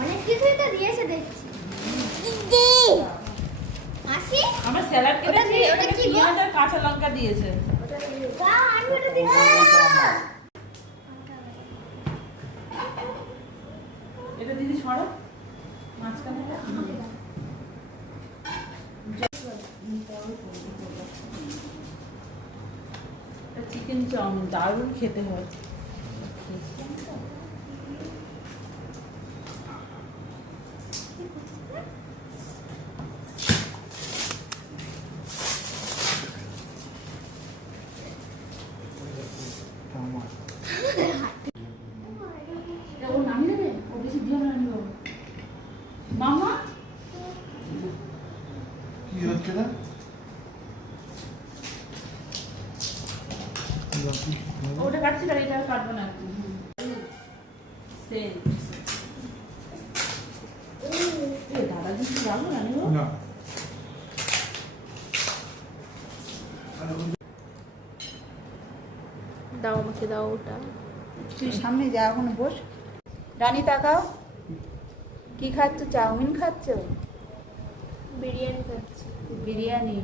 অনেক কিছুই তো দিয়েছে দেখছি। মাসি আমরা স্যালাড কেটেছি, ওটা কি পেঁয়াজ আর কাঁচা লঙ্কা দিয়েছে। এটা দিদি ছড়া মাঝখানে চিকেন চাউমিন দারুণ খেতে হয়। ও নামিয়ে দেবে, ও বেশি দিয়ে নামিয়ে দেবো। মামা কি হচ্ছে না? ওটা কাটছি আর এটা কাটবো না। দাদা কিন্তু যাবো না নিব না। দাও আমাকে দাও ওটা। তুই সামনে যা, এখন বস। রানী তাকাও, কি খাচ্ছ? চাউমিন খাচ্ছ? বিরিয়ানি খাচ্ছি। বিরিয়ানি